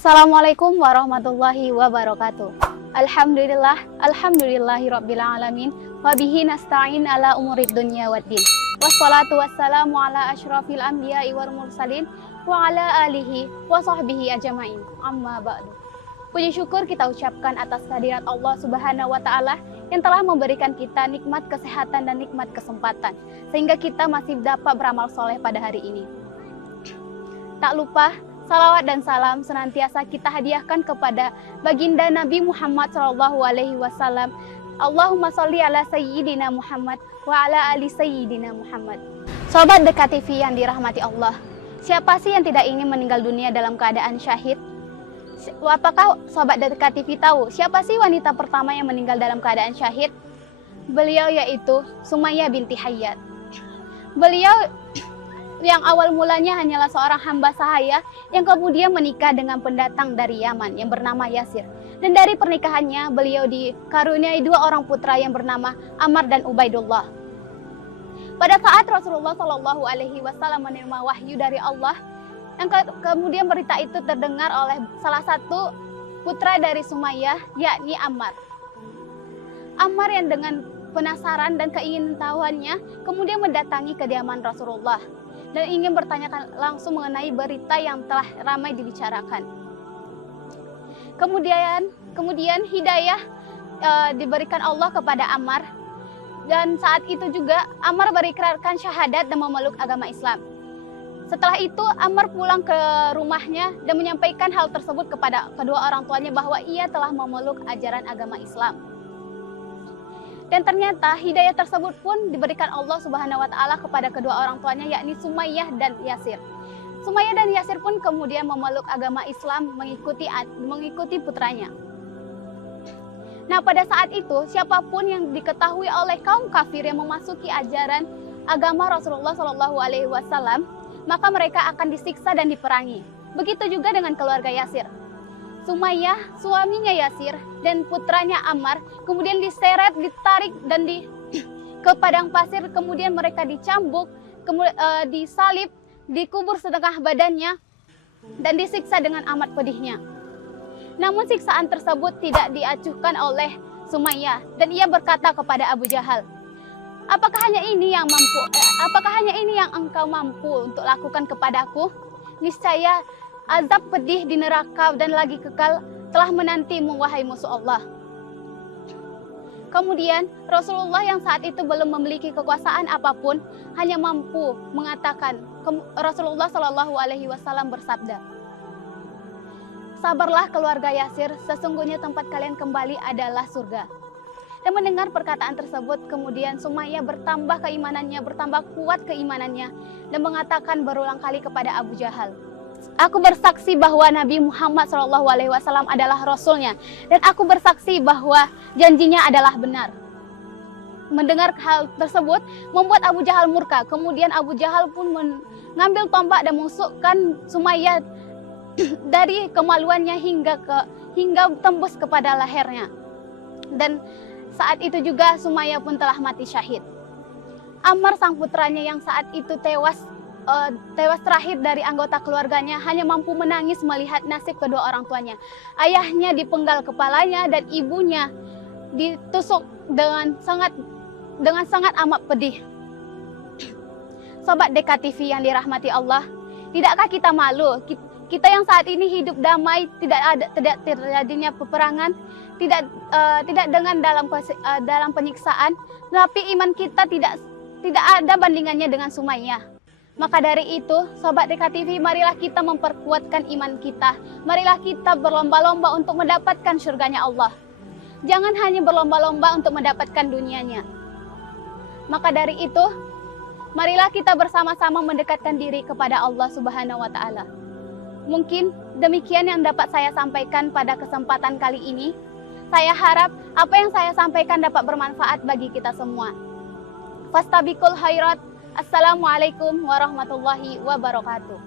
Assalamualaikum warahmatullahi wabarakatuh. Alhamdulillahirabbil alamin wa bihi nasta'in ala umurid dunya waddin. Wassalatu wassalamu ala asyrafil anbiya'i wal mursalin wa ala alihi wa sahbihi ajmain. Amma ba'du. Puji syukur kita ucapkan atas kehadirat Allah Subhanahu wa taala yang telah memberikan kita nikmat kesehatan dan nikmat kesempatan sehingga kita masih dapat beramal soleh pada hari ini. Tak lupa salawat dan salam senantiasa kita hadiahkan kepada baginda Nabi Muhammad SAW. Allahumma sholli ala sayyidina Muhammad wa ala ali sayyidina Muhammad. Sobat Dekat TV yang dirahmati Allah, siapa sih yang tidak ingin meninggal dunia dalam keadaan syahid? Apakah Sobat Dekat TV tahu siapa sih wanita pertama yang meninggal dalam keadaan syahid? Beliau yaitu Sumayyah binti Hayyat. Beliau yang awal mulanya hanyalah seorang hamba sahaya yang kemudian menikah dengan pendatang dari Yaman yang bernama Yasir. Dan dari pernikahannya beliau dikaruniai dua orang putra yang bernama Ammar dan Ubaidullah. Pada saat Rasulullah SAW menerima wahyu dari Allah, yang kemudian berita itu terdengar oleh salah satu putra dari Sumayyah, yakni Ammar. Ammar yang dengan penasaran dan keingintahuannya kemudian mendatangi kediaman Rasulullah dan ingin bertanyakan langsung mengenai berita yang telah ramai dibicarakan. Kemudian hidayah diberikan Allah kepada Ammar, dan saat itu juga Ammar berikrarkan syahadat dan memeluk agama Islam. Setelah itu Ammar pulang ke rumahnya dan menyampaikan hal tersebut kepada kedua orang tuanya bahwa ia telah memeluk ajaran agama Islam. Dan ternyata hidayah tersebut pun diberikan Allah Subhanahu wa taala kepada kedua orang tuanya, yakni Sumayyah dan Yasir. Sumayyah dan Yasir pun kemudian memeluk agama Islam mengikuti putranya. Nah, pada saat itu siapapun yang diketahui oleh kaum kafir yang memasuki ajaran agama Rasulullah SAW, maka mereka akan disiksa dan diperangi. Begitu juga dengan keluarga Yasir. Sumayyah, suaminya Yasir, dan putranya Ammar kemudian diseret, ditarik dan ke padang pasir, kemudian mereka dicambuk, disalib, dikubur setengah badannya, dan disiksa dengan amat pedihnya. Namun siksaan tersebut tidak diacuhkan oleh Sumayyah, dan ia berkata kepada Abu Jahal, apakah hanya ini yang engkau mampu untuk lakukan kepadaku? Niscaya azab pedih di neraka dan lagi kekal telah menantimu, wahai musuh Allah. Kemudian Rasulullah yang saat itu belum memiliki kekuasaan apapun hanya mampu mengatakan, Rasulullah SAW bersabda, sabarlah keluarga Yasir, sesungguhnya tempat kalian kembali adalah surga. Dan mendengar perkataan tersebut, kemudian Sumayyah bertambah kuat keimanannya dan mengatakan berulang kali kepada Abu Jahal, aku bersaksi bahwa Nabi Muhammad SAW adalah Rasulnya, dan aku bersaksi bahwa janjinya adalah benar. Mendengar hal tersebut membuat Abu Jahal murka. Kemudian Abu Jahal pun mengambil tombak dan menusukkan Sumayyah dari kemaluannya hingga tembus kepada lehernya. Dan saat itu juga Sumayyah pun telah mati syahid. Ammar, sang putranya yang saat itu tewas terakhir dari anggota keluarganya, hanya mampu menangis melihat nasib kedua orang tuanya. Ayahnya dipenggal kepalanya dan ibunya ditusuk dengan sangat amat pedih. Sobat Dekat TV yang dirahmati Allah, tidakkah kita malu? Kita yang saat ini hidup damai, tidak terjadinya peperangan, tidak dengan dalam penyiksaan, tapi iman kita tidak ada bandingannya dengan Sumayyah. Maka dari itu, Sobat Dekat TV, marilah kita memperkuatkan iman kita. Marilah kita berlomba-lomba untuk mendapatkan surganya Allah. Jangan hanya berlomba-lomba untuk mendapatkan dunianya. Maka dari itu, marilah kita bersama-sama mendekatkan diri kepada Allah Subhanahu wa taala. Mungkin demikian yang dapat saya sampaikan pada kesempatan kali ini. Saya harap apa yang saya sampaikan dapat bermanfaat bagi kita semua. Fastabiqul khairat. Assalamualaikum warahmatullahi wabarakatuh.